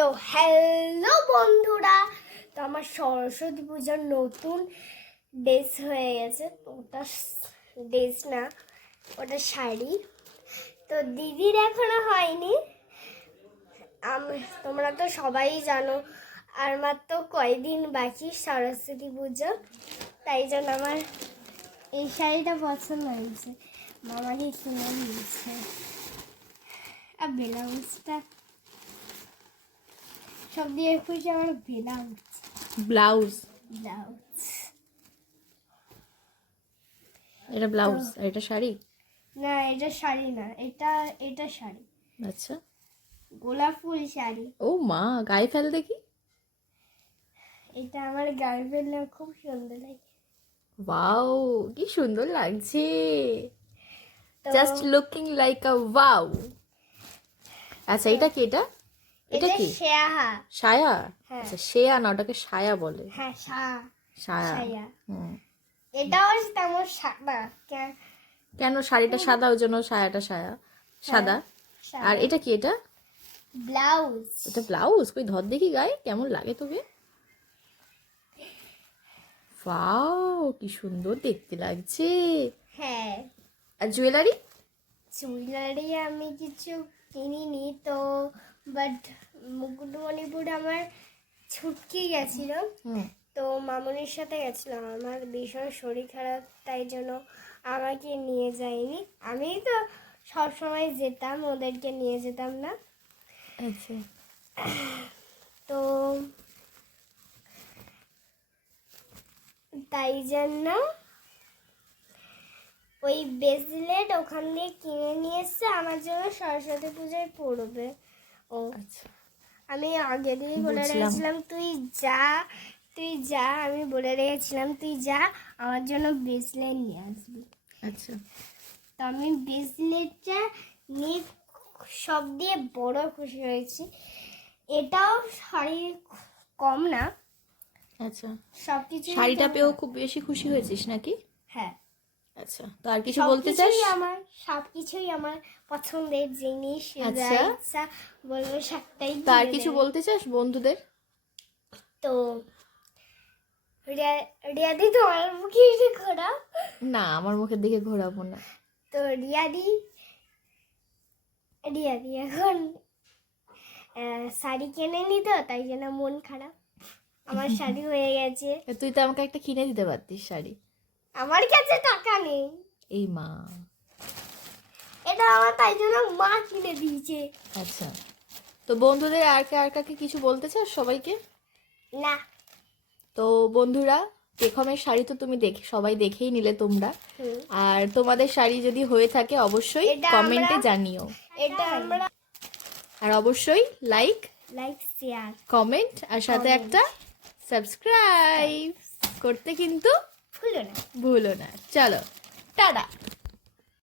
তো হ্যালো বন্ধুরা, তো আমার সরস্বতী পূজার নতুন ড্রেস হয়ে গেছে। ওটা ড্রেস না, ওটা শাড়ি। তো দিদির এখনও হয়নি। আম- তোমরা তো সবাই জানো, আর মাত্র কয়দিন বাকি সরস্বতী পুজো। তাই জন্য আমার এই শাড়িটা পছন্দ হয়েছে। মামাকে কিনে দিয়েছে আর ব্লাউজটা সব দিয়ে খুশি আমার ব্লাউজ। ব্লাউজ? ব্লাউজ। এটা ব্লাউজ? আর এটা শাড়ি? না এটা শাড়ি না এটা এটা শাড়ি। আচ্ছা। গোলাপ ফুল শাড়ি। ও মা গায়ে ফেল দেখি। এটা আমার গার্লফ্রেন্ডের খুব সুন্দর লাগে। ওয়াও কি সুন্দর লাগছে। Just looking like a wow আচ্ছা এটা কি এটা? এটা কি? ছায়া হ্যাঁ। আচ্ছা শেয়া না ওটাকে ছায়া বলে। হ্যাঁ সা। ছায়া ছায়া হুম। এটাও তেমন সাদা। কেন? শাড়িটা সাদা? ওই জন্য ছায়াটা ছায়া সাদা। সাদা। আর এটা কি এটা? ব্লাউজ। এটা ব্লাউজ? কই ধর দেখি গায়ে। কেমন লাগে তোকে? ওয়াও কি সুন্দর দেখতে লাগছে। হ্যাঁ। আর জুয়েলারি? জুয়েলারি আমি কিছু কিনিনি তো। বাট মুকুটমণিপুর আমার ছুটকি গেছিল। তো মামনির সাথে গেছিলাম। আমার ভীষণ শরীর খারাপ তাই জন্য আমাকে নিয়ে যায়নি। আমি তো সবসময় যেতাম ওদেরকে নিয়ে যেতাম না। আচ্ছা। তো তাই জন্য ওই ব্রেসলেট ওখান দিয়ে কিনে নিয়ে এসছে আমার জন্য সরস্বতী পুজোয় পড়বে। ও। আচ্ছা। আমি আগে দিয়ে বলে রেখেছিলাম তুই যা তুই যা। আমি বলে রেখেছিলাম তুই যা আমার জন্য ব্রেসলেট নিয়ে আসবি। আচ্ছা। তো আমি ব্রেসলেটটা নিয়ে সব দিয়ে বড় খুশি হয়েছি। এটাও শাড়ি কম না। আচ্ছা। সব কিছু শাড়িটা পেয়েও খুব বেশি খুশি হয়েছিস নাকি? হ্যাঁ। আচ্ছা তো আর কিছু বলতে চাস? আমার সব কিছুই আমার পছন্দের জিনিস আচ্ছা। ইচ্ছা বলব সবটাই তো আর কিছু বলতে চাস বন্ধুদের? তো রিয়া রিয়াদি তোমার মুখে এসে ঘোরা না আমার মুখের দিকে ঘোরাবো না। তো রিয়াদি রিয়াদি এখন শাড়ি কেনে নি তো তাই জন্য মন খারাপ। আমার শাড়ি হয়ে গেছে। তুই তো আমাকে একটা কিনে দিতে পারতিস শাড়ি। আমার কাছে টাকা নেই। এই মা। এটা আমার তাই জন্য মা কিনে দিয়েছে। আচ্ছা। তো বন্ধুদের আর কে আর কাকে কিছু বলতে চাস সবাইকে? না। তো বন্ধুরা পেখমের শাড়ি তো তুমি দেখে সবাই দেখেই নিলে তোমরা। আর তোমাদের শাড়ি যদি হয়ে থাকে অবশ্যই কমেন্টে জানিও। এটা আমরা আর অবশ্যই লাইক লাইক শেয়ার। কমেন্ট আর সাথে একটা সাবস্ক্রাইব। করতে কিন্তু ভুলো না। ভুলো না। চলো টাটা।